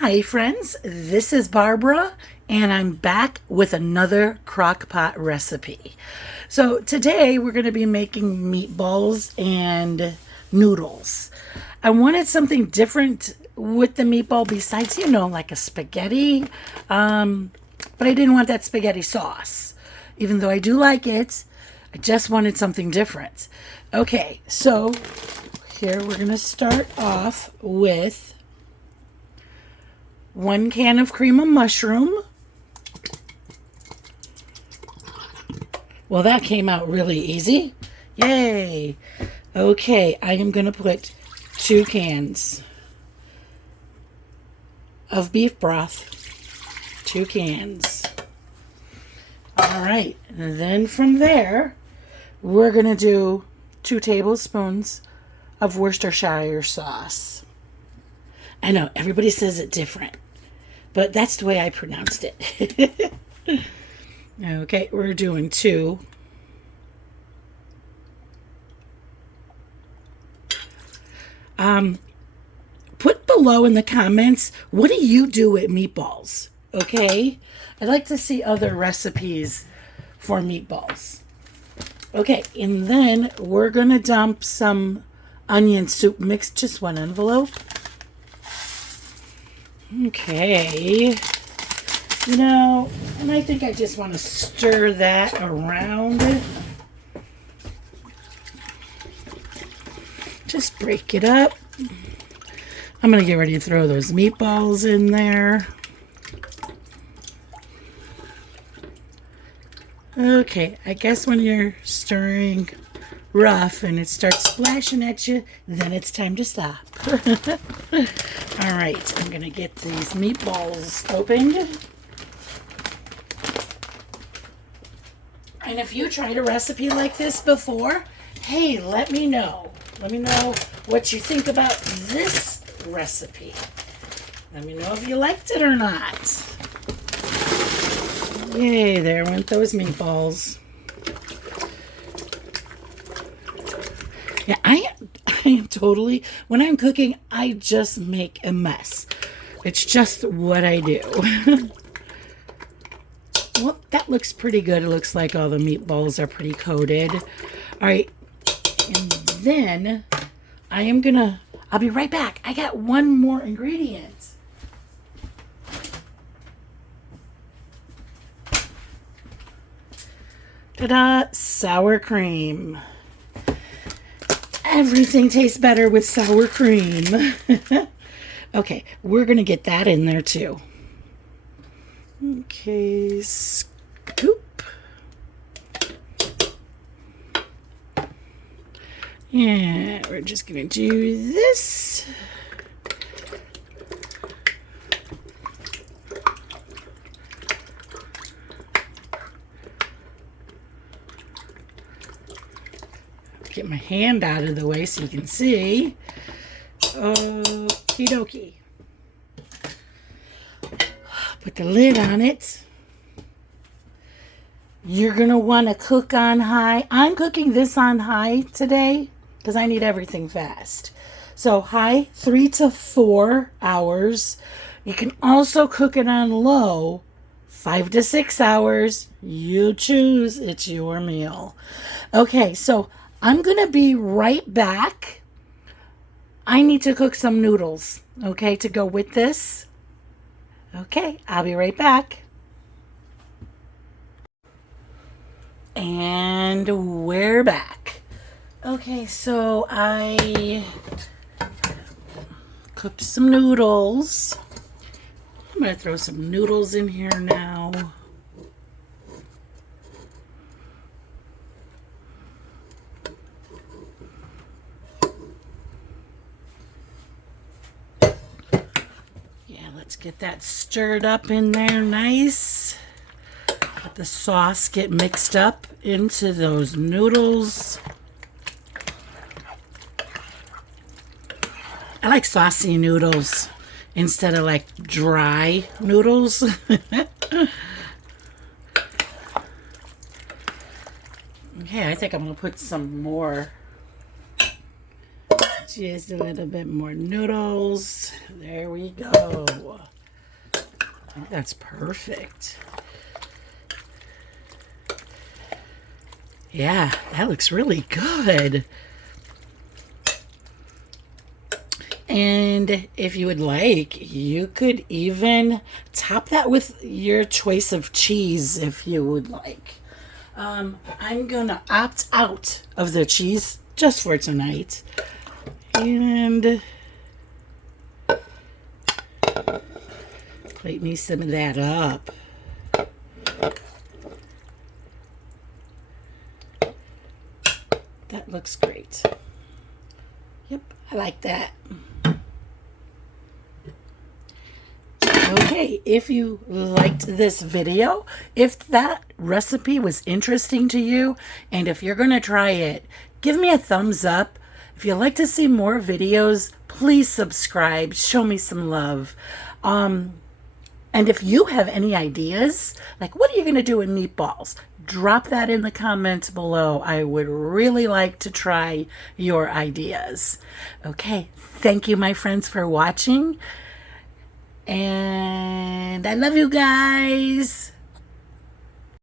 Hi friends, this is Barbara and I'm back with another crock pot recipe. So today we're going to be making meatballs and noodles. I wanted something different with the meatball besides, like a spaghetti, but I didn't want that spaghetti sauce. Even though I do like it, I just wanted something different. Okay, so here we're going to start off with 1 can of cream of mushroom. Well, that came out really easy. Yay! Okay, I am going to put 2 cans of beef broth. 2 cans. All right, and then from there, we're going to do 2 tablespoons of Worcestershire sauce. I know, everybody says it different, but that's the way I pronounced it. Okay, we're doing 2. Put below in the comments, what do you do with meatballs? Okay, I'd like to see other recipes for meatballs. Okay, and then we're going to dump some onion soup mix, just 1 envelope. Okay, and I think I just want to stir that around. Just break it up. I'm going to get ready to throw those meatballs in there. Okay, I guess when you're stirring rough and it starts splashing at you, then it's time to stop. All right, I'm going to get these meatballs opened. And if you tried a recipe like this before, hey, let me know. Let me know what you think about this recipe. Let me know if you liked it or not. Yay, there went those meatballs. Yeah, I am totally, when I'm cooking, I just make a mess. It's just what I do. Well, that looks pretty good. It looks like all the meatballs are pretty coated. All right, and then I'll be right back. I got one more ingredient. Ta-da! Sour cream. Everything tastes better with sour cream. Okay, we're going to get that in there too. Okay, scoop. And we're just going to do this. Get my hand out of the way so you can see. Okie dokie. Put the lid on it. You're going to want to cook on high. I'm cooking this on high today because I need everything fast. So high, 3 to 4 hours. You can also cook it on low, 5 to 6 hours. You choose. It's your meal. Okay, so I'm going to be right back. I need to cook some noodles, okay, to go with this. Okay, I'll be right back. And we're back. Okay, so I cooked some noodles. I'm going to throw some noodles in here now. Let's get that stirred up in there nice. Let the sauce get mixed up into those noodles. I like saucy noodles instead of like dry noodles. Okay, I think I'm going to put some more Just a little bit more noodles. There we go. I think that's perfect. Yeah, that looks really good. And if you would like, you could even top that with your choice of cheese if you would like. I'm gonna opt out of the cheese just for tonight. And plate me some of that up. That looks great. Yep, I like that. Okay, if you liked this video, if that recipe was interesting to you, and if you're going to try it, give me a thumbs up. If you'd like to see more videos, please subscribe. Show me some love. And if you have any ideas, like what are you going to do with meatballs? Drop that in the comments below. I would really like to try your ideas. Okay, thank you, my friends, for watching. And I love you guys.